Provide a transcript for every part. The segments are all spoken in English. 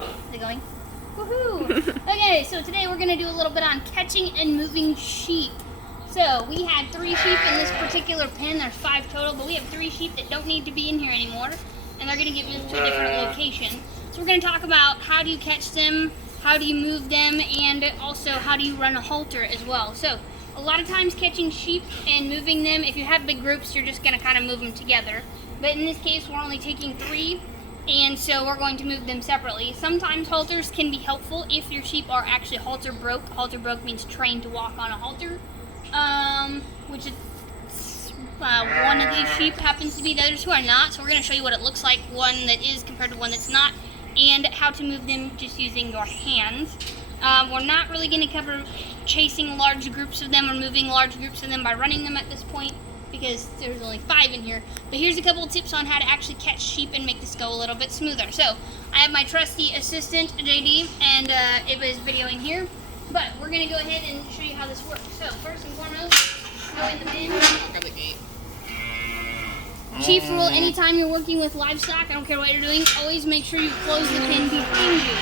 Is it going? Woohoo! Okay, so today we're going to do a little bit on catching and moving sheep. So we had 3 sheep in this particular pen. There's 5 total, but we have 3 sheep that don't need to be in here anymore, and they're going to get moved to a different location. So we're going to talk about how do you catch them, how do you move them, and also how do you run a halter as well. So a lot of times catching sheep and moving them, if you have big groups, you're just going to kind of move them together. But in this case, we're only taking 3, and so we're going to move them separately. Sometimes halters can be helpful if your sheep are actually halter broke. Halter broke means trained to walk on a halter. Which is one of these sheep happens to be. The other 2 are not, so we're going to show you what it looks like, one that is compared to one that's not, and how to move them just using your hands. We're not really going to cover chasing large groups of them or moving large groups of them by running them at this point, because there's only 5 in here. But here's a couple of tips on how to actually catch sheep and make this go a little bit smoother. So I have my trusty assistant, JD, and Eva is videoing here. But we're going to go ahead and show you how this works. So first and foremost, go in the pen. Grab the gate. Chief rule, anytime you're working with livestock, I don't care what you're doing, always make sure you close the pen behind you.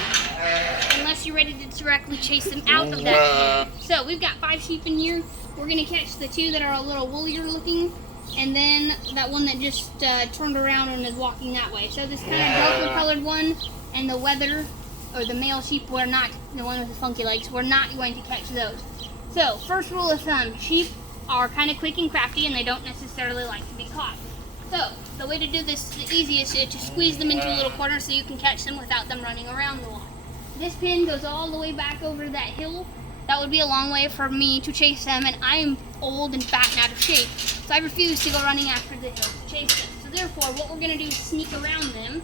Unless you're ready to directly chase them out of that pen. So we've got 5 sheep in here. We're going to catch the 2 that are a little woollier looking, and then that one that just turned around and is walking that way. So this kind of darker colored one and the wether, or the male sheep, we're not, the one with the funky legs, we're not going to catch those. So, first rule of thumb, sheep are kind of quick and crafty and they don't necessarily like to be caught. So, the way to do this the easiest is to squeeze them into a little corner so you can catch them without them running around a lot. This pin goes all the way back over that hill. That would be a long way for me to chase them, and I am old and fat and out of shape, so I refuse to go running after the hill to chase them. So therefore, what we're going to do is sneak around them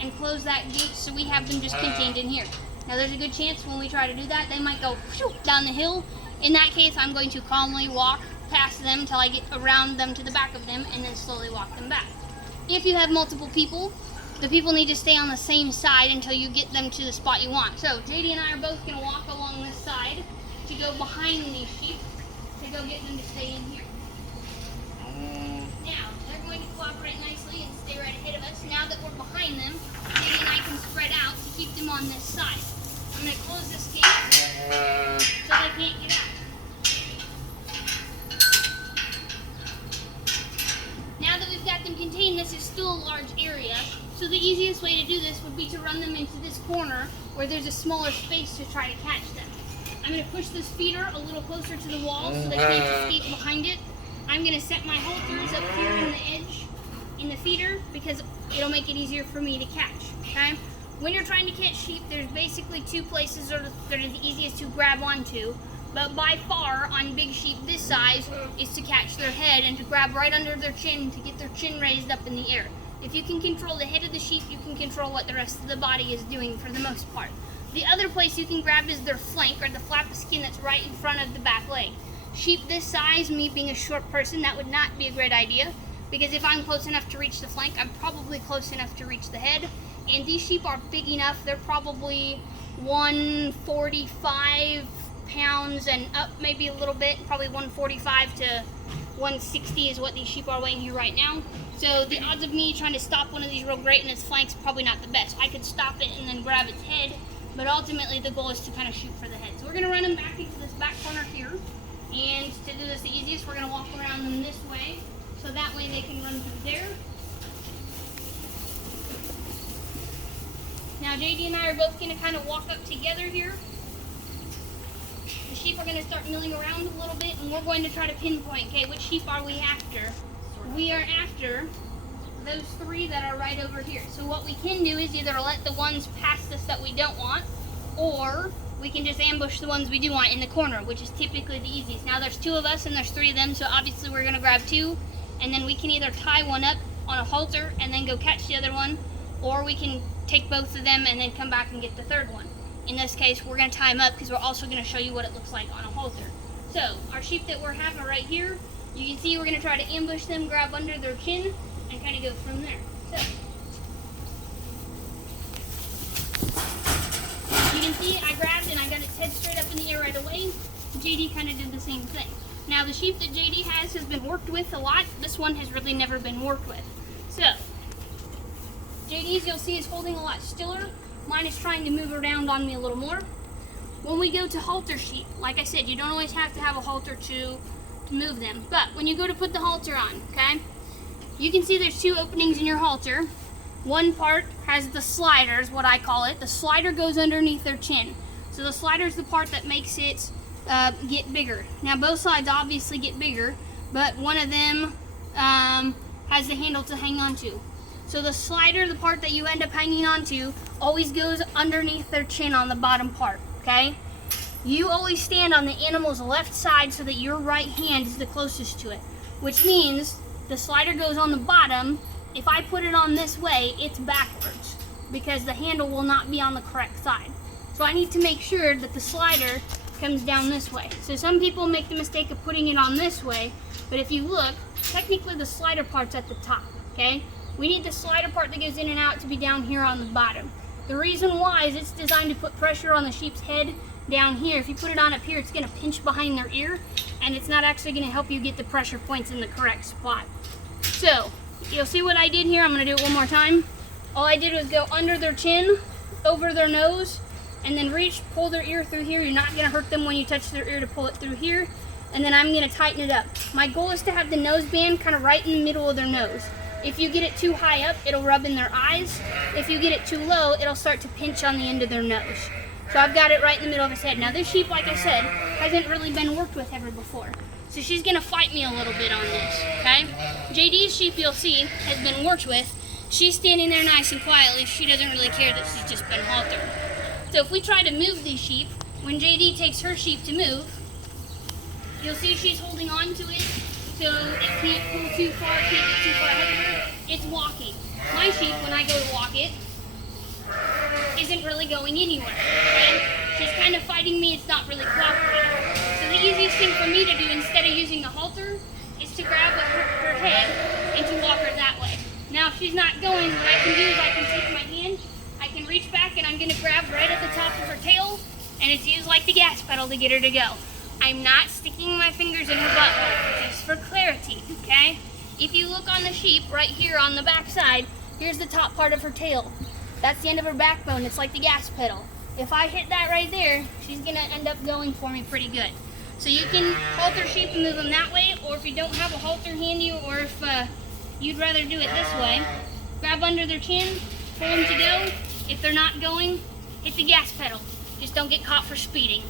and close that gate so we have them just contained in here. Now there's a good chance when we try to do that, they might go down the hill. In that case, I'm going to calmly walk past them until I get around them to the back of them and then slowly walk them back. If you have multiple people, the people need to stay on the same side until you get them to the spot you want. So JD and I are both going to walk along this side to go behind these sheep to go get them to stay in here. Now, they're going to cooperate nicely and stay right ahead of us. Now that we're behind them, JD and I can spread out to keep them on this side. I'm going to close this gate so they can't get out. Now that we've got them contained, this is still a large area, so the easiest way to do this would be to run them into this corner where there's a smaller space to try to catch them. I'm going to push this feeder a little closer to the wall so they can't escape behind it. I'm going to set my halters up here in the edge in the feeder because it'll make it easier for me to catch, okay? When you're trying to catch sheep, there's basically 2 places that are the easiest to grab onto, but by far on big sheep this size is to catch their head and to grab right under their chin to get their chin raised up in the air. If you can control the head of the sheep, you can control what the rest of the body is doing for the most part. The other place you can grab is their flank, or the flap of skin that's right in front of the back leg. Sheep this size, me being a short person, that would not be a great idea, because if I'm close enough to reach the flank, I'm probably close enough to reach the head. And these sheep are big enough, they're probably 145 pounds and up maybe a little bit, probably 145 to 160 is what these sheep are weighing here right now. So the odds of me trying to stop one of these real great in its flanks probably not the best. I could stop it and then grab its head, but ultimately the goal is to kind of shoot for the head. So we're going to run them back into this back corner here. And to do this the easiest, we're going to walk around them this way, so that way they can run through there. Now JD and I are both going to kind of walk up together here. The sheep are going to start milling around a little bit, and we're going to try to pinpoint, okay, which sheep are we after? We are after those 3 that are right over here. So what we can do is either let the ones past us that we don't want, or we can just ambush the ones we do want in the corner, which is typically the easiest. Now there's 2 of us and there's 3 of them, so obviously we're going to grab 2, and then we can either tie one up on a halter and then go catch the other one, or we can take both of them and then come back and get the 3rd one. In this case, we're going to tie them up because we're also going to show you what it looks like on a halter. So our sheep that we're having right here, you can see we're going to try to ambush them, grab under their chin, and kind of go from there. So you can see I grabbed and I got its head straight up in the air right away. JD kind of did the same thing. Now the sheep that JD has been worked with a lot. This one has really never been worked with. So JD's you'll see is holding a lot stiller. Mine is trying to move around on me a little more. When we go to halter sheep, like I said, you don't always have to have a halter to move them. But when you go to put the halter on, okay, you can see there's 2 openings in your halter. One part has the slider, is what I call it. The slider goes underneath their chin. So the slider is the part that makes it get bigger. Now both sides obviously get bigger, but one of them has the handle to hang on to. So the slider, the part that you end up hanging on to, always goes underneath their chin on the bottom part, okay? You always stand on the animal's left side so that your right hand is the closest to it, which means the slider goes on the bottom. If I put it on this way, it's backwards because the handle will not be on the correct side. So I need to make sure that the slider comes down this way. So some people make the mistake of putting it on this way, but if you look, technically the slider part's at the top, okay? We need the slider part that goes in and out to be down here on the bottom. The reason why is it's designed to put pressure on the sheep's head down here. If you put it on up here, it's gonna pinch behind their ear, and it's not actually gonna help you get the pressure points in the correct spot. So, you'll see what I did here. I'm gonna do it one more time. All I did was go under their chin, over their nose, and then reach, pull their ear through here. You're not gonna hurt them when you touch their ear to pull it through here. And then I'm gonna tighten it up. My goal is to have the nose band kind of right in the middle of their nose. If you get it too high up, it'll rub in their eyes. If you get it too low, it'll start to pinch on the end of their nose. So I've got it right in the middle of his head. Now this sheep, like I said, hasn't really been worked with ever before. So she's gonna fight me a little bit on this, okay? JD's sheep, you'll see, has been worked with. She's standing there nice and quietly. She doesn't really care that she's just been haltered. So if we try to move these sheep, when JD takes her sheep to move, you'll see she's holding on to it, so it can't pull too far, can't get too far ahead of her. It's walking. My sheep, when I go to walk it, isn't really going anywhere, okay? She's kind of fighting me, it's not really cooperating. So the easiest thing for me to do instead of using a halter is to grab her head and to walk her that way. Now if she's not going, what I can do is I can take my hand, I can reach back and I'm gonna grab right at the top of her tail, and it's used like the gas pedal to get her to go. I'm not sticking my fingers in her butthole, just for clarity, okay? If you look on the sheep right here on the back side, here's the top part of her tail. That's the end of her backbone. It's like the gas pedal. If I hit that right there, she's gonna end up going for me pretty good. So you can halter sheep and move them that way, or if you don't have a halter handy, or if you'd rather do it this way, grab under their chin, pull them to go. If they're not going, hit the gas pedal. Just don't get caught for speeding.